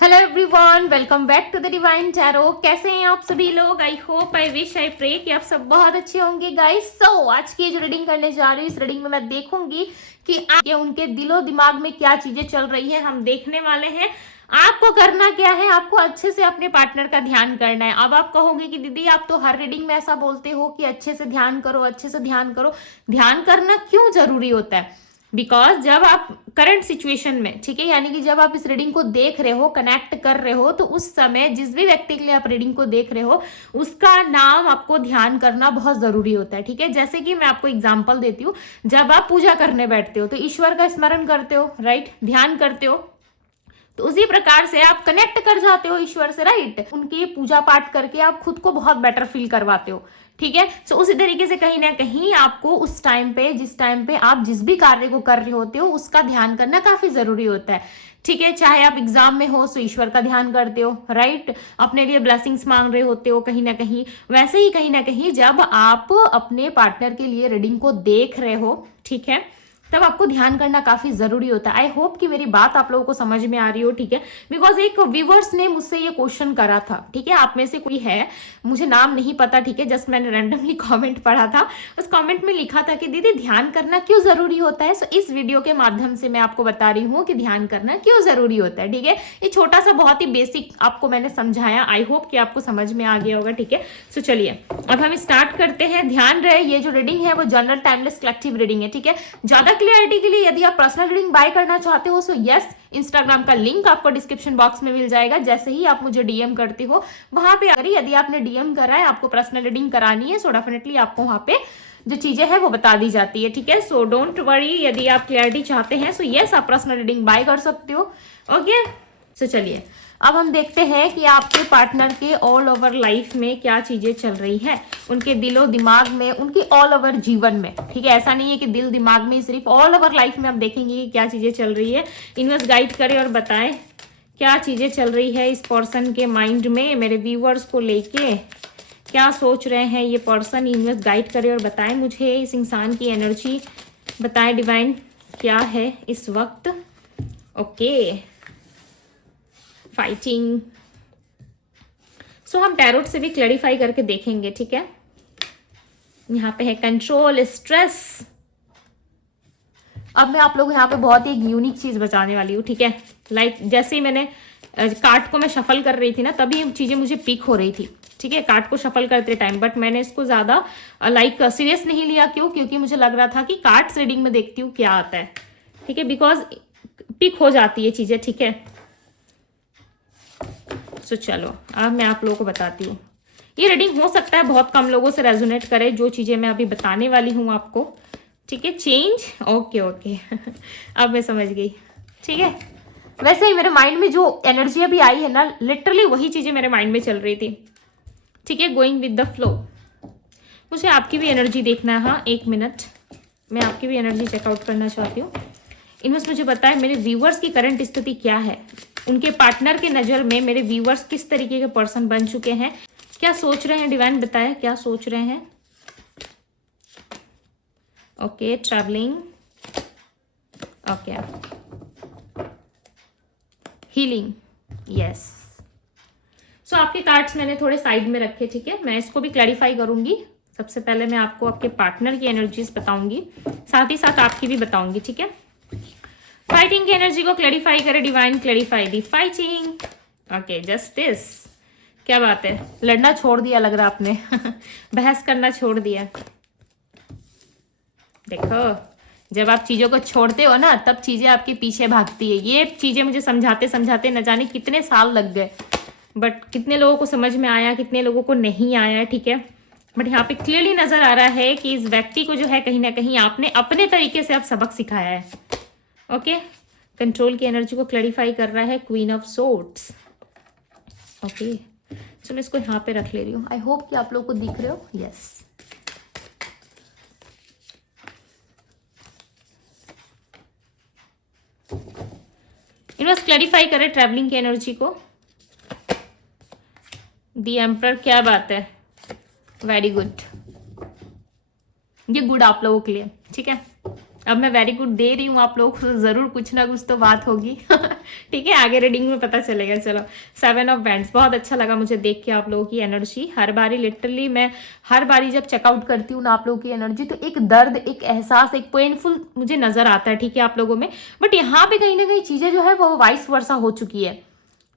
Hello everyone, welcome back to the divine tarot. कैसे हैं आप सभी लोग? I hope, I wish, I pray कि आप सब बहुत अच्छे होंगे गाइस। आज की जो रीडिंग करने जा रही हूँ, इस रीडिंग में मैं देखूंगी कि आपके उनके दिलो दिमाग में क्या चीजें चल रही है। हम देखने वाले हैं आपको करना क्या है। आपको अच्छे से अपने पार्टनर का ध्यान करना है। अब आप कहोगे कि दीदी आप तो हर रीडिंग में ऐसा बोलते हो कि अच्छे से ध्यान करो, अच्छे से ध्यान करो। ध्यान करना क्यों जरूरी होता है? बिकॉज जब आप करंट सिचुएशन में, ठीक है, यानी कि जब आप इस रीडिंग को देख रहे हो, कनेक्ट कर रहे हो, तो उस समय जिस भी व्यक्ति के लिए आप रीडिंग को देख रहे हो उसका नाम आपको ध्यान करना बहुत जरूरी होता है। ठीक है, जैसे कि मैं आपको एग्जांपल देती हूँ। जब आप पूजा करने बैठते हो तो ईश्वर का स्मरण करते हो, राइट, ध्यान करते हो, तो उसी प्रकार से आप कनेक्ट कर जाते हो ईश्वर से, राइट। उनकी पूजा पाठ करके आप खुद को बहुत बेटर फील करवाते हो। ठीक है, सो उसी तरीके से कहीं ना कहीं आपको उस टाइम पे, जिस टाइम पे आप जिस भी कार्य को कर रहे होते हो, उसका ध्यान करना काफी जरूरी होता है। ठीक है, चाहे आप एग्जाम में हो तो ईश्वर का ध्यान करते हो, राइट, अपने लिए ब्लेसिंग्स मांग रहे होते हो कहीं ना कहीं। वैसे ही कहीं ना कहीं जब आप अपने पार्टनर के लिए रीडिंग को देख रहे हो, ठीक है, तब आपको ध्यान करना काफी जरूरी होता है। आई होप कि मेरी बात आप लोगों को समझ में आ रही हो। ठीक है, बिकॉज एक व्यूवर्स ने मुझसे ये क्वेश्चन करा था। ठीक है, आप में से कोई है, मुझे नाम नहीं पता, ठीक है, जस्ट मैंने रैंडमली कमेंट पढ़ा था। उस कमेंट में लिखा था कि दीदी ध्यान करना क्यों जरूरी होता है। सो इस वीडियो के माध्यम से मैं आपको बता रही हूँ कि ध्यान करना क्यों जरूरी होता है। ठीक है, ये छोटा सा बहुत ही बेसिक आपको मैंने समझाया। आई होप कि आपको समझ में आ गया होगा। ठीक है, सो चलिए अब हम स्टार्ट करते हैं। ध्यान रहे, ये जो रीडिंग है वो जनरल टाइमलेस कलेक्टिव रीडिंग है। ठीक है, ज्यादा क्लियरिटी के लिए यदि आप पर्सनल रीडिंग बाय करना चाहते हो, सो यस, इंस्टाग्राम का लिंक आपको डिस्क्रिप्शन बॉक्स में मिल जाएगा। जैसे ही आप मुझे डीएम करते हो, वहां पे अगर यदि आपने डीएम करा है, आपको पर्सनल रीडिंग करानी है, सो डेफिनेटली आपको वहां पे जो चीजें हैं वो बता दी जाती है। ठीक है, सो डोंट वरी, यदि आप क्लियरिटी चाहते हैं सो यस, आप पर्सनल रीडिंग बाय कर सकते हो। ओके, सो चलिए अब हम देखते हैं कि आपके पार्टनर के ऑल ओवर लाइफ में क्या चीजें चल रही है, उनके दिलो दिमाग में, उनकी ऑल ओवर जीवन में। ठीक है, ऐसा नहीं है कि दिल दिमाग में, सिर्फ ऑल ओवर लाइफ में आप देखेंगे कि क्या चीजें चल रही है। यूनिवर्स गाइड करे और बताएं क्या चीजें चल रही है इस पर्सन के माइंड में, मेरे व्यूअर्स को लेके क्या सोच रहे हैं ये पर्सन। यूनिवर्स गाइड करे और बताएं मुझे इस इंसान की एनर्जी, बताएं डिवाइन क्या है इस वक्त। Okay, fighting. सो हम टैरोट से भी क्लैरिफाई करके देखेंगे। ठीक है, यहाँ पे है कंट्रोल, स्ट्रेस। अब मैं आप लोग यहाँ पे बहुत ही एक यूनिक चीज बताने वाली हूँ। ठीक है, लाइक जैसे ही मैंने कार्ड को मैं शफल कर रही थी ना, तभी चीजें मुझे पिक हो रही थी। ठीक है, कार्ड को शफल करते टाइम, बट मैंने इसको ज्यादा लाइक सीरियस नहीं लिया। क्यों? क्योंकि मुझे लग रहा था कि कार्ड्स रीडिंग में देखती हूँ क्या आता है। ठीक है, बिकॉज पिक हो जाती है चीजें। ठीक है, सो चलो अब मैं आप लोगों को बताती हूँ। ये रीडिंग हो सकता है बहुत कम लोगों से रेजोनेट करे, जो चीजें मैं अभी बताने वाली हूँ आपको। ठीक है, चेंज, ओके ओके अब मैं समझ गई। ठीक है, वैसे ही मेरे माइंड में जो एनर्जी अभी आई है ना, लिटरली वही चीजें मेरे माइंड में चल रही थी। ठीक है, गोइंग विद द फ्लो। मुझे आपकी भी एनर्जी देखना है। हाँ, एक मिनट, मैं आपकी भी एनर्जी चेकआउट करना चाहती हूँ। इनमें मुझे बताएं मेरे व्यूवर्स की करंट स्थिति क्या है, उनके पार्टनर के नजर में मेरे व्यूवर्स किस तरीके के पर्सन बन चुके हैं, क्या सोच रहे हैं। डिवाइन बताएं क्या सोच रहे हैं। Okay, travelling, okay, healing, yes. So आपके कार्ड्स मैंने थोड़े साइड में रखे। ठीक है, मैं इसको भी क्लैरिफाई करूंगी। सबसे पहले मैं आपको आपके पार्टनर की एनर्जीज बताऊंगी, साथ ही साथ आपकी भी बताऊंगी। ठीक है, फाइटिंग की एनर्जी को क्लैरिफाई करे डिवाइन, क्लैरिफाई दी फाइटिंग। ओके, जस्टिस, क्या बात है, लड़ना छोड़ दिया लग रहा आपने बहस करना छोड़ दिया। देखो, जब आप चीजों को छोड़ते हो ना, तब चीजें आपके पीछे भागती है। ये चीजें मुझे समझाते समझाते न जाने कितने साल लग गए, बट कितने लोगों को समझ में आया, कितने लोगों को नहीं आया। ठीक है, बट यहाँ पे क्लियरली नजर आ रहा है कि इस व्यक्ति को जो है कहीं ना कहीं आपने अपने तरीके से आप सबक सिखाया है। ओके, कंट्रोल की एनर्जी को क्लैरिफाई कर रहा है क्वीन ऑफ सोर्ड्स। ओके, सो मैं इसको यहाँ पे रख ले रही हूँ। आई होप कि आप लोग को दिख रहे हो। यस, इनवर्स क्लैरिफाई करे ट्रैवलिंग की एनर्जी को। दी एम्परर, क्या बात है, वेरी गुड, ये गुड आप लोगों के लिए। ठीक है, अब मैं वेरी गुड दे रही हूँ आप लोग को, तो ज़रूर कुछ ना कुछ तो बात होगी। ठीक है, आगे रीडिंग में पता चलेगा। चलो, 7 ऑफ बैंड्स, बहुत अच्छा लगा मुझे देख के आप लोगों की एनर्जी। हर बारी लिटरली मैं हर बारी जब चेकआउट करती हूँ ना आप लोगों की एनर्जी, तो एक दर्द, एक एहसास, एक पेनफुल मुझे नजर आता है, ठीक है, आप लोगों में। बट यहाँ पे कहीं ना कहीं चीजें जो है वो वाइस वर्सा हो चुकी है,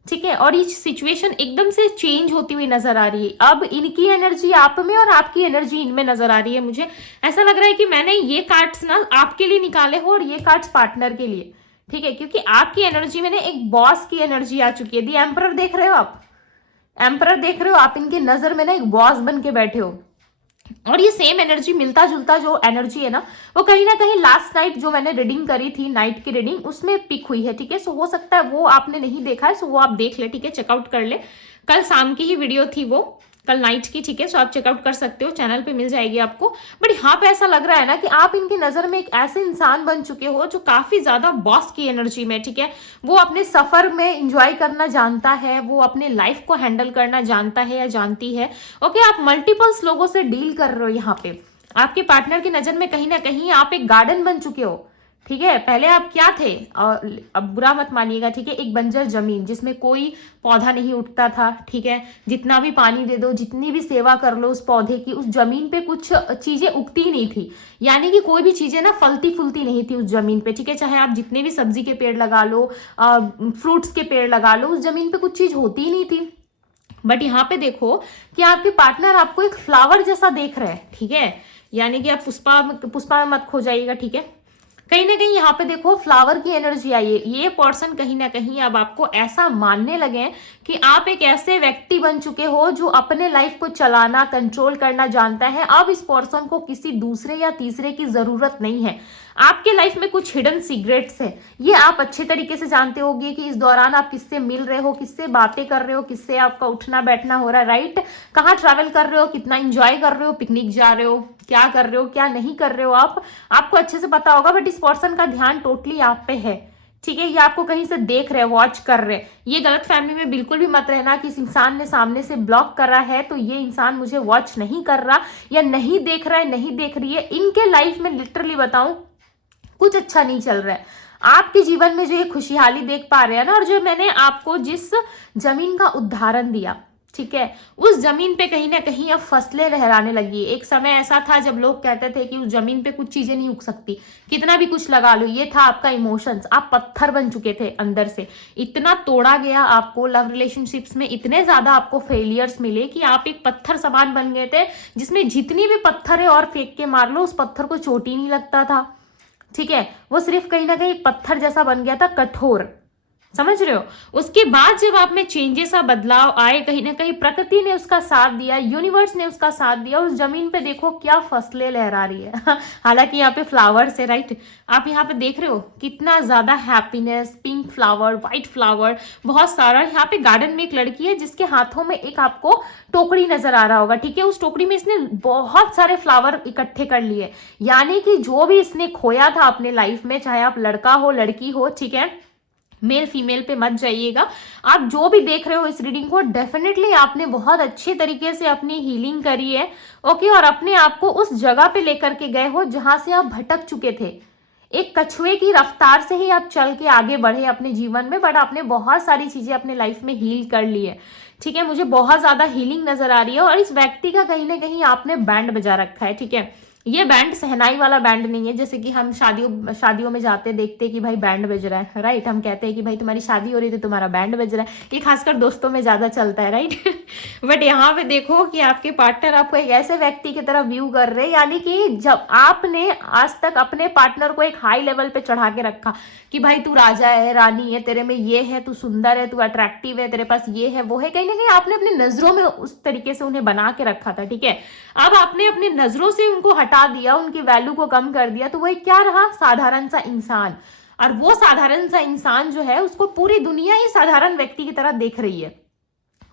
ठीक है, और ये सिचुएशन एकदम से चेंज होती हुई नजर आ रही है। अब इनकी एनर्जी आप में और आपकी एनर्जी इनमें नजर आ रही है। मुझे ऐसा लग रहा है कि मैंने ये कार्ड्स ना आपके लिए निकाले हो और ये कार्ड्स पार्टनर के लिए, ठीक है, क्योंकि आपकी एनर्जी में ना एक बॉस की एनर्जी आ चुकी है। दी एम्परर देख रहे हो आप, एम्परर देख रहे हो आप, इनके नजर में ना एक बॉस बन के बैठे हो। और ये सेम एनर्जी, मिलता जुलता जो एनर्जी है ना, वो कहीं ना कहीं लास्ट नाइट जो मैंने रीडिंग करी थी, नाइट की रीडिंग, उसमें पिक हुई है, ठीक है। सो हो सकता है वो आपने नहीं देखा है, सो वो आप देख ले, ठीक है, चेकआउट कर ले। कल शाम की ही वीडियो थी वो, कल नाइट की, ठीक है। सो आप चेकआउट कर सकते हो, चैनल पे मिल जाएगी आपको। बट यहाँ पे ऐसा लग रहा है ना कि आप इनकी नजर में एक ऐसे इंसान बन चुके हो जो काफी ज्यादा बॉस की एनर्जी में, ठीक है। वो अपने सफर में इंजॉय करना जानता है, वो अपने लाइफ को हैंडल करना जानता है या जानती है। ओके, आप मल्टीपल्स लोगों से डील कर रहे हो यहाँ पे। आपके पार्टनर की नजर में कहीं ना कहीं आप एक गार्डन बन चुके हो, ठीक है। पहले आप क्या थे, और अब बुरा मत मानिएगा, ठीक है, एक बंजर जमीन जिसमें कोई पौधा नहीं उठता था, ठीक है। जितना भी पानी दे दो, जितनी भी सेवा कर लो उस पौधे की, उस जमीन पे कुछ चीजें उगती ही नहीं थी, यानी कि कोई भी चीजें ना फलती फूलती नहीं थी उस जमीन पे, ठीक है। चाहे आप जितने भी सब्जी के पेड़ लगा लो, फ्रूट्स के पेड़ लगा लो, उस जमीन पे कुछ चीज होती ही नहीं थी। बट यहाँ पे देखो कि आपके पार्टनर आपको एक फ्लावर जैसा देख रहे हैं, ठीक है, यानी कि आप पुष्पा में मत खो जाइएगा, ठीक है। कहीं ना कहीं यहाँ पे देखो फ्लावर की एनर्जी आई है। ये पर्सन कहीं ना कहीं अब आपको ऐसा मानने लगे कि आप एक ऐसे व्यक्ति बन चुके हो जो अपने लाइफ को चलाना, कंट्रोल करना जानता है। अब इस पर्सन को किसी दूसरे या तीसरे की जरूरत नहीं है। आपके लाइफ में कुछ हिडन सीक्रेट्स है, ये आप अच्छे तरीके से जानते होंगे कि इस दौरान आप किससे मिल रहे हो, किससे बातें कर रहे हो, किससे आपका उठना बैठना हो रहा है, राइट। कहाँ ट्रैवल कर रहे हो, कितना एंजॉय कर रहे हो, पिकनिक जा रहे हो, क्या कर रहे हो, क्या नहीं कर रहे हो, आपको अच्छे से पता होगा। बट इस पर्सन का ध्यान टोटली आप पे है, ठीक है। ये आपको कहीं से देख रहे, वॉच कर रहे। ये गलत फैमिली में बिल्कुल भी मत रहना कि इस इंसान ने सामने से ब्लॉक करा है तो ये इंसान मुझे वॉच नहीं कर रहा या नहीं देख रहा है, नहीं देख रही है। इनके लाइफ में लिटरली बताऊं कुछ अच्छा नहीं चल रहा है। आपके जीवन में जो ये खुशहाली देख पा रहे हैं ना, और जो मैंने आपको जिस जमीन का उदाहरण दिया, ठीक है, उस जमीन पे कहीं ना कहीं अब फसलें लहराने लगी। एक समय ऐसा था जब लोग कहते थे कि उस जमीन पे कुछ चीजें नहीं उग सकती, कितना भी कुछ लगा लो। ये था आपका इमोशंस, आप पत्थर बन चुके थे अंदर से। इतना तोड़ा गया आपको, लव रिलेशनशिप्स में इतने ज्यादा आपको फेलियर्स मिले कि आप एक पत्थर समान बन गए थे, जिसमें जितनी भी पत्थर है और फेंक के मार लो उस पत्थर को चोट ही नहीं लगता था, ठीक है। वो सिर्फ कहीं ना कहीं पत्थर जैसा बन गया था, कठोर, समझ रहे हो। उसके बाद जब आप में चेंजेस, बदलाव आए, कहीं ना कहीं प्रकृति ने उसका साथ दिया, यूनिवर्स ने उसका साथ दिया। उस जमीन पे देखो क्या फसलें लहरा रही है। हालांकि यहाँ पे फ्लावर्स है, राइट। आप यहाँ पे देख रहे हो कितना ज्यादा happiness, pink flower, white flower, बहुत सारा। यहाँ पे गार्डन में एक लड़की है जिसके हाथों में एक आपको टोकरी नजर आ रहा होगा, ठीक है। उस टोकरी में इसने बहुत सारे फ्लावर इकट्ठे कर लिए, यानी कि जो भी इसने खोया था अपने लाइफ में, चाहे आप लड़का हो लड़की हो, ठीक है, मेल फीमेल पे मत जाइएगा। आप जो भी देख रहे हो इस रीडिंग को, डेफिनेटली आपने बहुत अच्छे तरीके से अपनी हीलिंग करी है, ओके। और अपने आप को उस जगह पे लेकर के गए हो जहां से आप भटक चुके थे। एक कछुए की रफ्तार से ही आप चल के आगे बढ़े अपने जीवन में, बट आपने बहुत सारी चीजें अपने लाइफ में हील कर ली है, ठीक है। मुझे बहुत ज्यादा हीलिंग नजर आ रही है। और इस व्यक्ति का कहीं ना कहीं आपने बैंड बजा रखा है, ठीक है। ये बैंड सहनाई वाला बैंड नहीं है, जैसे कि हम शादियों में जाते देखते कि भाई बैंड बज रहा है, राइट। हम कहते हैं कि भाई तुम्हारी शादी हो रही थी, तुम्हारा बैंड बज रहा है। ये खासकर दोस्तों में ज्यादा चलता है, राइट। बट यहाँ पे देखो कि आपके पार्टनर आपको एक ऐसे व्यक्ति की तरह व्यू कर रहे हैं, यानी कि जब आपने आज तक अपने पार्टनर को एक हाई लेवल पे चढ़ा के रखा कि भाई तू राजा है, रानी है, तेरे में ये है, तू सुंदर है, तू अट्रैक्टिव है, तेरे पास ये है, वो है, कहीं ना कहीं आपने अपनी नजरों में उस तरीके से उन्हें बना के रखा था, ठीक है। अब आपने अपनी नजरों से उनको हटा दिया, उनकी वैल्यू को कम कर दिया, तो वो क्या रहा, साधारण सा इंसान। और वो साधारण सा इंसान जो है उसको पूरी दुनिया ही साधारण व्यक्ति की तरह देख रही है।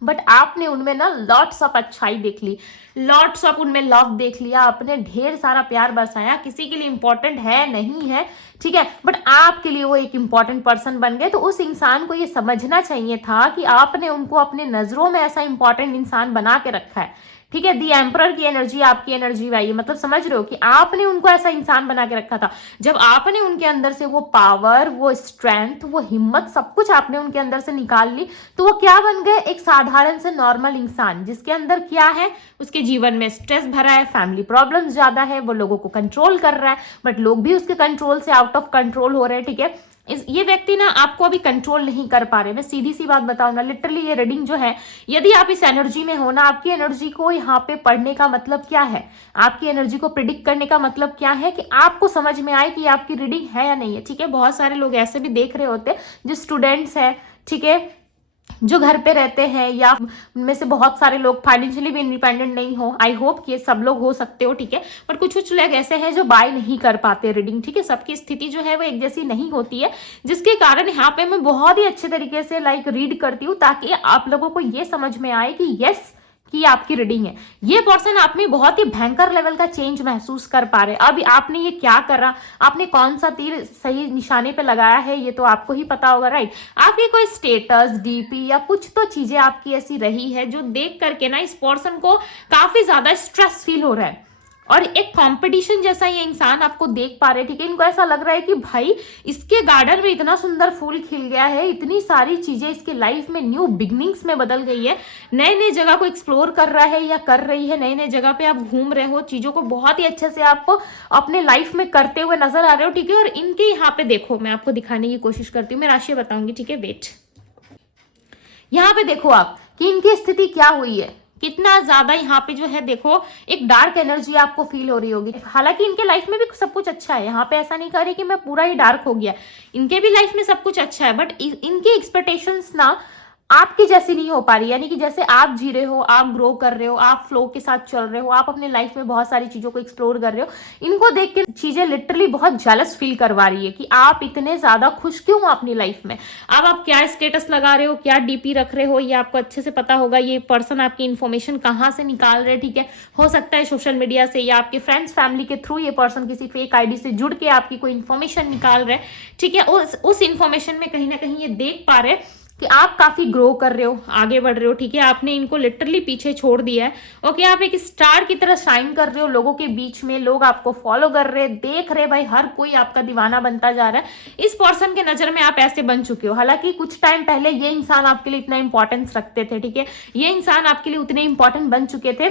बट आपने उनमें ना लॉट्स ऑफ अच्छाई देख ली, लॉट्स ऑफ उनमें लव देख लिया, आपने ढेर सारा प्यार बरसाया। किसी के लिए इंपॉर्टेंट है नहीं है, ठीक है, बट आपके लिए वो एक इंपॉर्टेंट पर्सन बन गए। तो उस इंसान को ये समझना चाहिए था कि आपने उनको अपने नजरों में ऐसा इंपॉर्टेंट इंसान बना के रखा है, ठीक है। दी एम्परर की एनर्जी आपकी एनर्जी में आई है, मतलब समझ रहे हो कि आपने उनको ऐसा इंसान बना के रखा था। जब आपने उनके अंदर से वो पावर, वो स्ट्रेंथ, वो हिम्मत, सब कुछ आपने उनके अंदर से निकाल ली, तो वो क्या बन गए? एक साधारण से नॉर्मल इंसान, जिसके अंदर क्या है? उसके जीवन में स्ट्रेस भरा है, फैमिली प्रॉब्लम्स ज्यादा है, वो लोगों को कंट्रोल कर रहा है, बट लोग भी उसके कंट्रोल से आउट ऑफ कंट्रोल हो रहे हैं। ठीक है, ये व्यक्ति ना आपको अभी कंट्रोल नहीं कर पा रहे। मैं सीधी सी बात बताऊं ना, लिटरली ये रीडिंग जो है, यदि आप इस एनर्जी में हो ना, आपकी एनर्जी को यहाँ पे पढ़ने का मतलब क्या है, आपकी एनर्जी को प्रिडिक्ट करने का मतलब क्या है कि आपको समझ में आए कि आपकी रीडिंग है या नहीं है। ठीक है, बहुत सारे लोग ऐसे भी देख रहे होते हैं जो स्टूडेंट्स है, ठीक है, जो घर पे रहते हैं, या में से बहुत सारे लोग फाइनेंशियली भी इंडिपेंडेंट नहीं हो। आई होप कि सब लोग हो सकते हो, ठीक है, पर कुछ कुछ लोग ऐसे हैं जो बाय नहीं कर पाते रीडिंग। ठीक है, सबकी स्थिति जो है वो एक जैसी नहीं होती है, जिसके कारण यहाँ पे मैं बहुत ही अच्छे तरीके से रीड करती हूँ, ताकि आप लोगों को ये समझ में आए कि यस, कि आपकी रीडिंग है। ये पर्सन आप में बहुत ही भयंकर लेवल का चेंज महसूस कर पा रहे। अब आपने ये क्या करा, आपने कौन सा तीर सही निशाने पे लगाया है, ये तो आपको ही पता होगा, राइट। आपकी कोई स्टेटस, डीपी या कुछ तो चीजें आपकी ऐसी रही है जो देख करके ना इस पर्सन को काफी ज्यादा स्ट्रेस फील हो रहा है, और एक कंपटीशन जैसा ये इंसान आपको देख पा रहे। ठीक है, इनको ऐसा लग रहा है कि भाई इसके गार्डन में इतना सुंदर फूल खिल गया है, इतनी सारी चीजें इसकी लाइफ में न्यू बिगनिंग्स में बदल गई है, नए नए जगह को एक्सप्लोर कर रहा है या कर रही है, नए नए जगह पे आप घूम रहे हो, चीजों को बहुत ही अच्छे से आप अपने लाइफ में करते हुए नजर आ रहे हो। ठीक है, और इनके यहाँ पे देखो, मैं आपको दिखाने की कोशिश करती हूँ, मैं राशि बताऊंगी। ठीक है, वेट, यहाँ पे देखो आप कि इनकी स्थिति क्या हुई है, कितना ज्यादा यहाँ पे जो है देखो एक डार्क एनर्जी आपको फील हो रही होगी। हालांकि इनके लाइफ में भी सब कुछ अच्छा है, यहाँ पे ऐसा नहीं कर रही कि मैं पूरा ही डार्क हो गया, इनके भी लाइफ में सब कुछ अच्छा है, बट इनकी एक्सपेक्टेशंस ना आपकी जैसी नहीं हो पा रही। यानी कि जैसे आप जी रहे हो, आप ग्रो कर रहे हो, आप फ्लो के साथ चल रहे हो, आप अपने लाइफ में बहुत सारी चीजों को एक्सप्लोर कर रहे हो, इनको देख के चीजें लिटरली बहुत जेलस फील करवा रही है कि आप इतने ज्यादा खुश क्यों हो अपनी लाइफ में। अब आप क्या स्टेटस लगा रहे हो, क्या डीपी रख रहे हो, ये आपको अच्छे से पता होगा। ये पर्सन आपकी इन्फॉर्मेशन कहाँ से निकाल रहे हैं, ठीक है, हो सकता है सोशल मीडिया से या आपके फ्रेंड्स फैमिली के थ्रू ये पर्सन किसी फेक आईडी से जुड़ के आपकी कोई इन्फॉर्मेशन निकाल रहे हैं। ठीक है, उस इन्फॉर्मेशन में कहीं ना कहीं ये देख पा रहे हैं कि आप काफी ग्रो कर रहे हो, आगे बढ़ रहे हो। ठीक है, आपने इनको लिटरली पीछे छोड़ दिया है। ओके, आप एक स्टार की तरह शाइन कर रहे हो लोगों के बीच में, लोग आपको फॉलो कर रहे हैं, देख रहे, भाई हर कोई आपका दीवाना बनता जा रहा है। इस पर्सन के नजर में आप ऐसे बन चुके हो। हालांकि कुछ टाइम पहले ये इंसान आपके लिए इतना इंपॉर्टेंस रखते थे, ठीक है, ये इंसान आपके लिए उतने इंपॉर्टेंट बन चुके थे,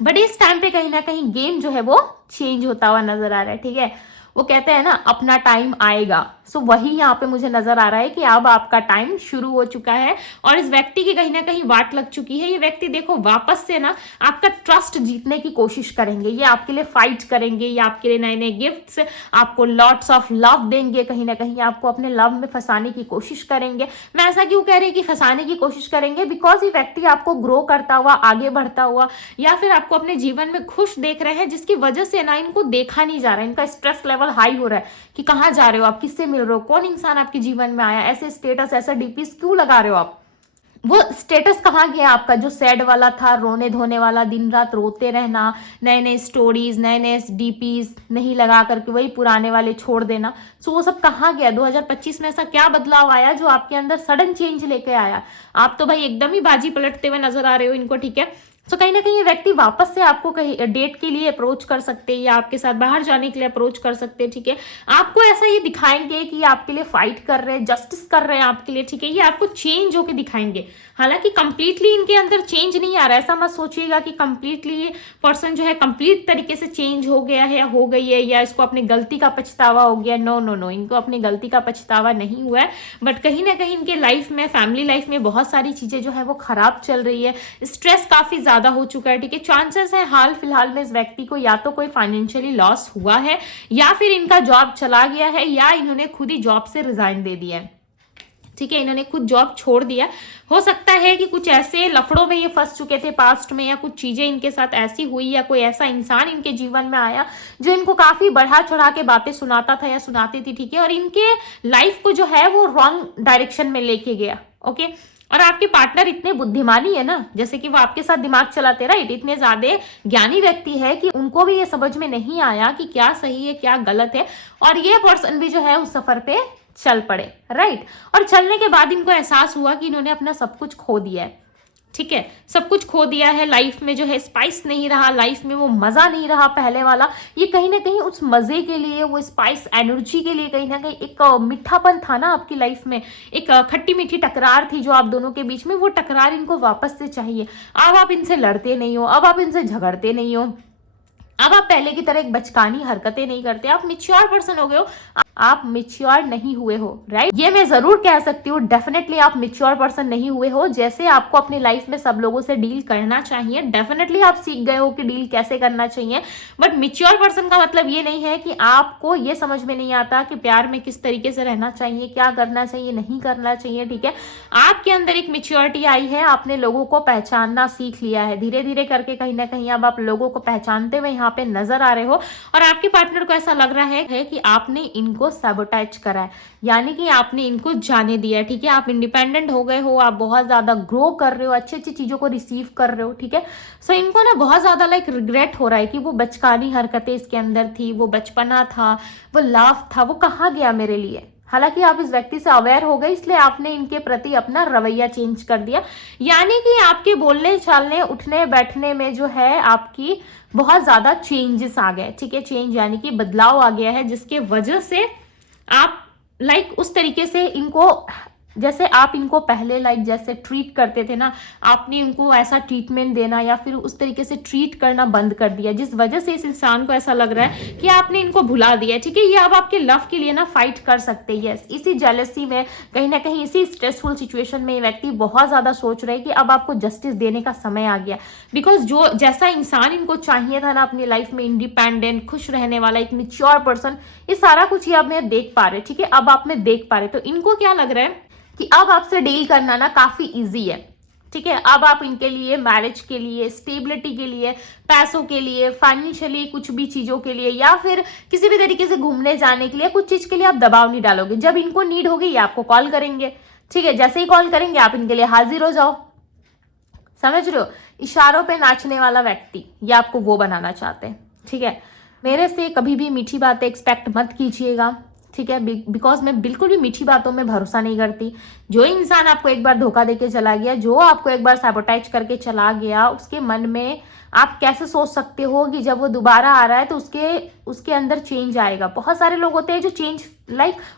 बट इस टाइम पे कहीं ना कहीं गेम जो है वो चेंज होता हुआ नजर आ रहा है। ठीक है, वो कहते हैं ना अपना टाइम आएगा, सो वही यहाँ पे मुझे नजर आ रहा है कि अब आपका टाइम शुरू हो चुका है और इस व्यक्ति की कहीं ना कहीं वाट लग चुकी है। ये व्यक्ति देखो वापस से ना आपका ट्रस्ट जीतने की कोशिश करेंगे, ये आपके लिए फाइट करेंगे, ये आपके लिए नए नए गिफ्ट्स, आपको लॉट्स ऑफ लव देंगे, कहीं ना कहीं आपको अपने लव में फंसाने की कोशिश करेंगे। मैं ऐसा क्यों कह रही कि फंसाने की कोशिश करेंगे, बिकॉज ये व्यक्ति आपको ग्रो करता हुआ, आगे बढ़ता हुआ, या फिर आपको अपने जीवन में खुश देख रहे हैं, जिसकी वजह से ना इनको देखा नहीं जा रहा है, इनका स्ट्रेस लेवल हाई हो रहा है कि कहाँ जा रहे हो आप, किससे मिल रहे हो, कौन इंसान आपके जीवन में आया, ऐसे स्टेटस, ऐसा डीपीस क्यों लगा रहे हो आप। वो स्टेटस कहाँ गया आपका जो सैड वाला था, रोने धोने वाला, दिन रात रोते रहना, नए नए स्टोरीज, नए नए डीपीज नहीं लगा करके वही पुराने वाले छोड़ देना, सो वो सब कहाँ गया। 2025 में ऐसा क्या बदलाव आया जो आपके अंदर सडन चेंज लेके आया। आप तो भाई एकदम ही बाजी पलटते हुए नजर आ रहे हो इनको। ठीक है, तो कहीं ना कहीं ये व्यक्ति वापस से आपको कहीं डेट के लिए अप्रोच कर सकते हैं या आपके साथ बाहर जाने के लिए अप्रोच कर सकते हैं। ठीक है, आपको ऐसा ये दिखाएंगे कि आपके लिए फाइट कर रहे हैं, जस्टिस कर रहे हैं आपके लिए। ठीक है, ये आपको चेंज होके दिखाएंगे। हालांकि कंप्लीटली इनके अंदर चेंज नहीं आ रहा है, ऐसा मत सोचिएगा कि कंप्लीटली ये पर्सन जो है कंप्लीट तरीके से चेंज हो गया है या हो गई है, या इसको अपनी गलती का पछतावा हो गया। नो नो नो, इनको अपनी गलती का पछतावा नहीं हुआ है, बट कहीं ना कहीं इनके लाइफ में, फैमिली लाइफ में बहुत सारी चीजें जो है वो खराब चल रही है, स्ट्रेस काफी ज्यादा हो चुका है। ठीक है, चांसेस है हाल फिलहाल में इस व्यक्ति को या तो कोई फाइनेंशियली लॉस हुआ है, या फिर इनका जॉब चला गया है, या इन्होंने खुद ही जॉब से रिजाइन दे दिया है। ठीक है, इन्होंने खुद जॉब छोड़ दिया। हो सकता है कि कुछ ऐसे लफड़ों में ये फंस चुके थे पास्ट में, या कुछ चीजें इनके साथ ऐसी हुई, या कोई ऐसा इंसान इनके जीवन में आया जो इनको काफी बढ़ा चढ़ा के बातें सुनाता था या सुनाती थी। ठीक है, और इनके लाइफ को जो है वो रॉन्ग डायरेक्शन में लेके गया। ओके, और आपके पार्टनर इतने बुद्धिमानी है ना, जैसे कि वो आपके साथ दिमाग चलाते, राइट, इतने ज्यादा ज्ञानी व्यक्ति है कि उनको भी ये समझ में नहीं आया कि क्या सही है क्या गलत है, और ये पर्सन भी जो है उस सफर पे चल पड़े, राइट। और चलने के बाद इनको एहसास हुआ कि इन्होंने अपना सब कुछ खो दिया है। ठीक है, सब कुछ खो दिया है, लाइफ में जो है स्पाइस नहीं रहा, लाइफ में वो मजा नहीं रहा पहले वाला। ये कहीं ना कहीं उस मजे के लिए, वो स्पाइस एनर्जी के लिए कहीं ना कहीं एक मीठापन था ना आपकी लाइफ में, एक खट्टी मीठी टकरार थी जो आप दोनों के बीच में, वो टकरार इनको वापस से चाहिए। अब आप इनसे लड़ते नहीं हो, अब आप इनसे झगड़ते नहीं हो, अब आप पहले की तरह एक बचकानी हरकतें नहीं करते, आप मिच्योर पर्सन हो गए हो, आप मिच्योर नहीं हुए हो, राइट। ये मैं जरूर कह सकती हूँ, डेफिनेटली आप मिच्योर पर्सन नहीं हुए हो। जैसे आपको अपनी लाइफ में सब लोगों से डील करना चाहिए, डेफिनेटली आप सीख गए हो कि डील कैसे करना चाहिए। बट मिच्योर पर्सन का मतलब ये नहीं है कि आपको ये समझ में नहीं आता कि प्यार में किस तरीके से रहना चाहिए, क्या करना चाहिए, नहीं करना चाहिए, ठीक है। आपके अंदर एक मिच्योरिटी आई है, आपने लोगों को पहचानना सीख लिया है, धीरे धीरे करके कहीं ना कहीं अब आप लोगों को पहचानते हुए यहाँ पे नजर आ रहे हो। और आपके पार्टनर को ऐसा लग रहा है कि आपने इनको सैबोटेज करा है, यानी कि आपने इनको जाने दिया है, ठीक है। आप इंडिपेंडेंट हो गए हो, आप बहुत ज्यादा ग्रो कर रहे हो, अच्छी अच्छी चीजों को रिसीव कर रहे हो, ठीक है। सो इनको ना बहुत ज्यादा रिग्रेट हो रहा है कि वो बचकानी हरकतें इसके अंदर थी, वो बचपना था, वो लव था, वो कहाँ गया मेरे लिए। हालांकि आप इस व्यक्ति से अवेयर हो गए, इसलिए आपने इनके प्रति अपना रवैया चेंज कर दिया, यानी कि आपके बोलने चालने उठने बैठने में जो है आपकी बहुत ज्यादा चेंजेस आ गए, ठीक है। चेंज यानी कि बदलाव आ गया है, जिसके वजह से आप उस तरीके से इनको, जैसे आप इनको पहले जैसे ट्रीट करते थे ना, आपने इनको ऐसा ट्रीटमेंट देना या फिर उस तरीके से ट्रीट करना बंद कर दिया, जिस वजह से इस इंसान को ऐसा लग रहा है कि आपने इनको भुला दिया, ठीक है। ये अब आपके लव के लिए ना फाइट कर सकते हैं। इसी जेलसी में कहीं ना कहीं, इसी स्ट्रेसफुल सिचुएशन में ये व्यक्ति बहुत ज्यादा सोच रहे हैं कि अब आपको जस्टिस देने का समय आ गया। बिकॉज जो जैसा इंसान इनको चाहिए था ना अपनी लाइफ में, इंडिपेंडेंट, खुश रहने वाला, एक मिच्योर पर्सन, ये सारा कुछ ये अब मैं देख पा रहे, ठीक है। अब आप में देख पा रहे, तो इनको क्या लग रहा है कि अब आपसे डील करना ना काफी इजी है, ठीक है। अब आप इनके लिए, मैरिज के लिए, स्टेबिलिटी के लिए, पैसों के लिए, फाइनेंशियली कुछ भी चीजों के लिए, या फिर किसी भी तरीके से घूमने जाने के लिए, कुछ चीज के लिए आप दबाव नहीं डालोगे। जब इनको नीड होगी ये आपको कॉल करेंगे, ठीक है। जैसे ही कॉल करेंगे आप इनके लिए हाजिर हो जाओ, समझ रहे हो। इशारों पे नाचने वाला व्यक्ति, ये आपको वो बनाना चाहते हैं, ठीक है। मेरे से कभी भी मीठी बातें एक्सपेक्ट मत कीजिएगा, ठीक है, बिकॉज मैं बिल्कुल भी मीठी बातों में भरोसा नहीं करती। जो इंसान आपको एक बार धोखा देके चला गया, जो आपको एक बार सैबोटेज करके चला गया, उसके मन में आप कैसे सोच सकते हो कि जब वो दोबारा आ रहा है तो उसके अंदर चेंज आएगा। बहुत सारे लोग होते हैं जो चेंज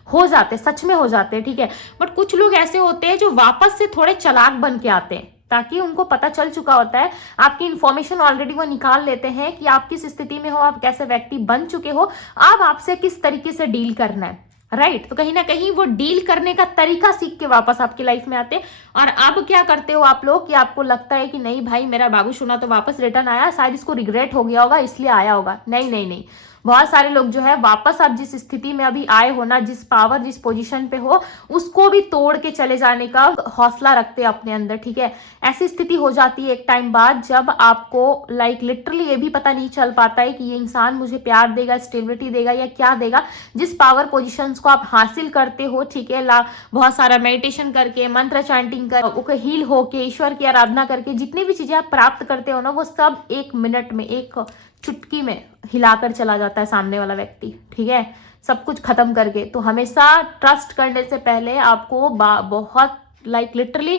हो जाते हैं, सच में हो जाते हैं, ठीक है। बट कुछ लोग ऐसे होते हैं जो वापस से थोड़े चालाक बन के आते हैं, ताकि उनको पता चल चुका होता है, आपकी इन्फॉर्मेशन ऑलरेडी वो निकाल लेते हैं कि आप किस स्थिति में हो, आप कैसे व्यक्ति बन चुके हो, अब आपसे किस तरीके से डील करना है, राइट। तो कहीं ना कहीं वो डील करने का तरीका सीख के वापस आपकी लाइफ में आते हैं। और अब क्या करते हो आप लोग कि आपको लगता है कि नहीं भाई, मेरा बाबू सोना तो वापस रिटर्न आया, शायद इसको रिग्रेट हो गया होगा इसलिए आया होगा। नहीं नहीं नहीं, बहुत सारे लोग जो है वापस आप जिस स्थिति में अभी आए हो ना, जिस पावर, जिस पोजीशन पे हो, उसको भी तोड़ के चले जाने का हौसला रखते हैं अपने अंदर, ठीक है। ऐसी स्थिति हो जाती है एक टाइम बाद जब आपको लिटरली ये भी पता नहीं चल पाता है कि ये इंसान मुझे प्यार देगा, स्टेबिलिटी देगा या क्या देगा। जिस पावर पोजिशंस को आप हासिल करते हो, ठीक है, बहुत सारा मेडिटेशन करके, मंत्र चैंटिंग कर, हील होके, ईश्वर की आराधना करके, जितनी भी चीजें आप प्राप्त करते हो ना, वो सब 1 मिनट में, एक चुटकी में हिलाकर चला जाता है सामने वाला व्यक्ति, ठीक है, सब कुछ खत्म करके। तो हमेशा ट्रस्ट करने से पहले आपको बहुत लिटरली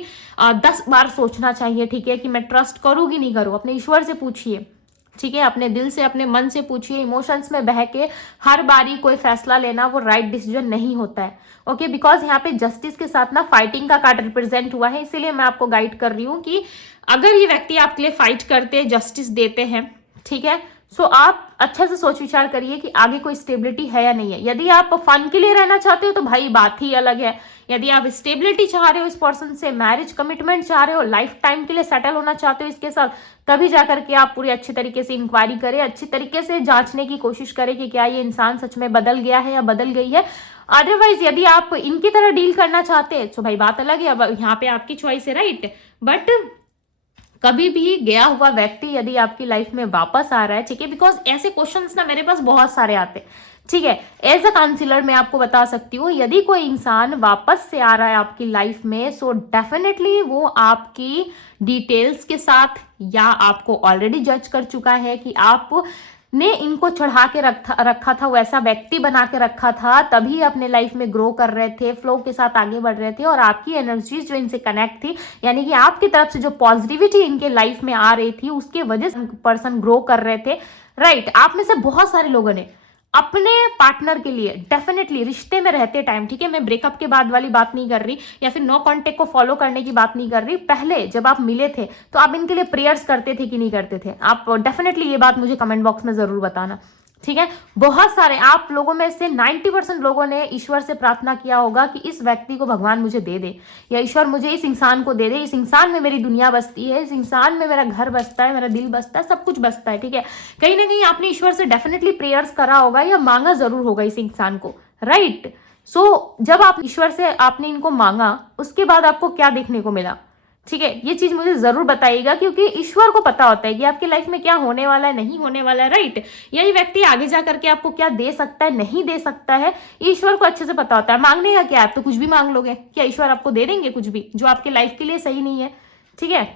10 बार सोचना चाहिए, ठीक है, कि मैं ट्रस्ट करूँ कि नहीं करूँ। अपने ईश्वर से पूछिए, ठीक है, अपने दिल से, अपने मन से पूछिए। इमोशंस में बह के हर बारी कोई फैसला लेना वो राइट डिसीजन नहीं होता है, ओके। बिकॉज यहाँ पे जस्टिस के साथ ना फाइटिंग का कार्ड रिप्रेजेंट हुआ है, इसीलिए मैं आपको गाइड कर रही हूँ कि अगर ये व्यक्ति आपके लिए फाइट करते, जस्टिस देते हैं, ठीक है, सो आप अच्छे से सोच विचार करिए कि आगे कोई स्टेबिलिटी है या नहीं है। यदि आप फन के लिए रहना चाहते हो तो भाई बात ही अलग है। यदि आप स्टेबिलिटी चाह रहे हो, इस पर्सन से मैरिज कमिटमेंट चाह रहे हो, लाइफ टाइम के लिए सेटल होना चाहते हो इसके साथ, तभी जाकर के आप पूरी अच्छी तरीके से इंक्वायरी करें, अच्छी तरीके से जांचने की कोशिश करें कि क्या ये इंसान सच में बदल गया है या बदल गई है। अदरवाइज यदि आप इनकी तरह डील करना चाहते हैं तो भाई बात अलग है, अब यहाँ पे आपकी चॉइस है, राइट। बट कभी भी गया हुआ व्यक्ति यदि आपकी लाइफ में वापस आ रहा है, ठीक है, बिकॉज ऐसे क्वेश्चंस ना मेरे पास बहुत सारे आते हैं, ठीक है। एज अ काउंसिलर मैं आपको बता सकती हूँ, यदि कोई इंसान वापस से आ रहा है आपकी लाइफ में, सो डेफिनेटली वो आपकी डिटेल्स के साथ या आपको ऑलरेडी जज कर चुका है कि आप ने इनको चढ़ा के रखा था, वैसा व्यक्ति बना के रखा था, तभी अपने लाइफ में ग्रो कर रहे थे, फ्लो के साथ आगे बढ़ रहे थे। और आपकी एनर्जीज जो इनसे कनेक्ट थी, यानी कि आपकी तरफ से जो पॉजिटिविटी इनके लाइफ में आ रही थी, उसके वजह से पर्सन ग्रो कर रहे थे, राइट। आप में से बहुत सारे लोगों ने अपने पार्टनर के लिए डेफिनेटली रिश्ते में रहते टाइम, ठीक है, मैं ब्रेकअप के बाद वाली बात नहीं कर रही या फिर नो कांटेक्ट को फॉलो करने की बात नहीं कर रही, पहले जब आप मिले थे तो आप इनके लिए प्रेयर्स करते थे कि नहीं करते थे? आप डेफिनेटली ये बात मुझे कमेंट बॉक्स में जरूर बताना, ठीक है। बहुत सारे आप लोगों में से 90% लोगों ने ईश्वर से प्रार्थना किया होगा कि इस व्यक्ति को भगवान मुझे दे दे, या ईश्वर मुझे इस इंसान को दे दे, इस इंसान में मेरी दुनिया बसती है, इस इंसान में मेरा घर बसता है, मेरा दिल बसता है, सब कुछ बसता है, ठीक है। कहीं ना कहीं आपने ईश्वर से डेफिनेटली प्रेयर्स करा होगा या मांगा जरूर होगा इस इंसान को, राइट। सो जब आप ईश्वर से आपने इनको मांगा, उसके बाद आपको क्या देखने को मिला, ठीक है, ये चीज मुझे जरूर बताइएगा, क्योंकि ईश्वर को पता होता है कि आपकी लाइफ में क्या होने वाला है, नहीं होने वाला है, राइट। यही व्यक्ति आगे जा करके आपको क्या दे सकता है, नहीं दे सकता है, ईश्वर को अच्छे से पता होता है। मांगने का क्या, आप तो कुछ भी मांग लोगे, क्या ईश्वर आपको दे देंगे कुछ भी जो आपके लाइफ के लिए सही नहीं है, ठीक है।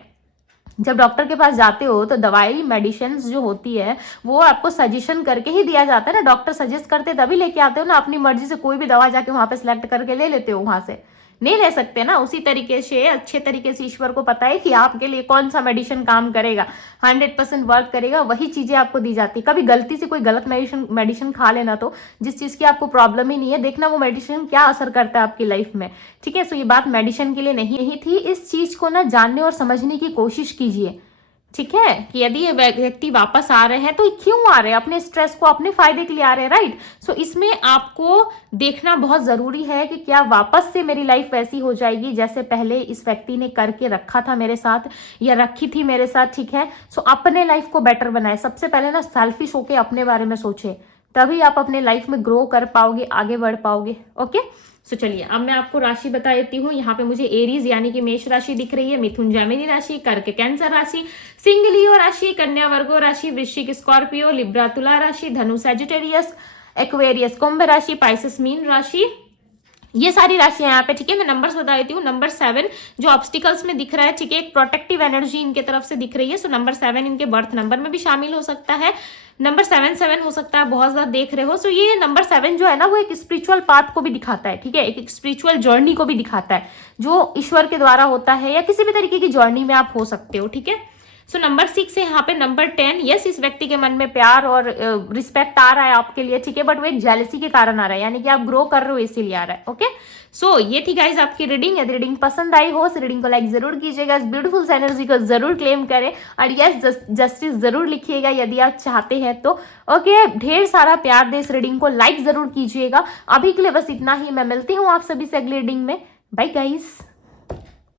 जब डॉक्टर के पास जाते हो तो दवाई मेडिसिन जो होती है वो आपको सजेशन करके ही दिया जाता है ना, डॉक्टर सजेस्ट करते तभी लेके आते हो ना, अपनी मर्जी से कोई भी दवा जाके वहां पे सिलेक्ट करके ले लेते हो, वहां से नहीं ले सकते ना। उसी तरीके से अच्छे तरीके से ईश्वर को पता है कि आपके लिए कौन सा मेडिसिन काम करेगा, 100% वर्क करेगा, वही चीजें आपको दी जाती है। कभी गलती से कोई गलत मेडिसिन खा लेना, तो जिस चीज की आपको प्रॉब्लम ही नहीं है, देखना वो मेडिसिन क्या असर करता है आपकी लाइफ में, ठीक है। सो ये बात मेडिसिन के लिए नहीं थी, इस चीज को ना जानने और समझने की कोशिश कीजिए, ठीक है, कि यदि ये व्यक्ति वापस आ रहे हैं तो क्यों आ रहे हैं, अपने स्ट्रेस को अपने फायदे के लिए आ रहे हैं, राइट। सो इसमें आपको देखना बहुत जरूरी है कि क्या वापस से मेरी लाइफ वैसी हो जाएगी जैसे पहले इस व्यक्ति ने करके रखा था मेरे साथ या रखी थी मेरे साथ, ठीक है। सो अपने लाइफ को बेटर बनाए, सबसे पहले ना सेल्फिश होके अपने बारे में सोचे, तभी आप अपने लाइफ में ग्रो कर पाओगे, आगे बढ़ पाओगे, ओके। सो चलिए अब मैं आपको राशि बता देती हूँ। यहाँ पे मुझे एरीज यानी कि मेष राशि दिख रही है, मिथुन जैमिनी राशि, कर्क कैंसर राशि, सिंह लियो राशि, कन्या वर्गो राशि, वृश्चिक स्कॉर्पियो, लिब्रा तुला राशि, धनु सैजिटेरियस, एक्वेरियस कुंभ राशि, पाइसेस मीन राशि, ये सारी राशियां यहाँ पे, ठीक है। मैं नंबर्स बता देती हूँ। नंबर 7 जो ऑब्स्टिकल्स में दिख रहा है, ठीक है, एक प्रोटेक्टिव एनर्जी इनके तरफ से दिख रही है। सो नंबर 7 इनके बर्थ नंबर में भी शामिल हो सकता है, नंबर 7 हो सकता है, बहुत ज्यादा देख रहे हो। सो ये नंबर 7 जो है ना, वो एक स्पिरिचुअल पाथ को भी दिखाता है, ठीक है, एक स्पिरिचुअल जर्नी को भी दिखाता है जो ईश्वर के द्वारा होता है, या किसी भी तरीके की जर्नी में आप हो सकते हो, ठीक है। सो नंबर 6 है यहाँ पे। नंबर 10, यस, इस व्यक्ति के मन में प्यार और रिस्पेक्ट आ रहा है आपके लिए, ठीक है, बट वो एक जेलसी के कारण आ रहा है, यानी कि आप ग्रो कर रहे हो इसीलिए आ रहा है, ओके। सो ये थी गाइज आपकी रीडिंग। यदि रीडिंग पसंद आई हो, इस रीडिंग को लाइक जरूर कीजिएगा, इस ब्यूटीफुल एनर्जी को जरूर क्लेम करें, और यस जस्टिस जरूर लिखिएगा यदि आप चाहते हैं तो, ओके। ढेर सारा प्यार दे, इस रीडिंग को लाइक जरूर कीजिएगा। अभी के लिए बस इतना ही, मैं मिलती हूँ आप सभी से अगली रीडिंग में। Bye guys.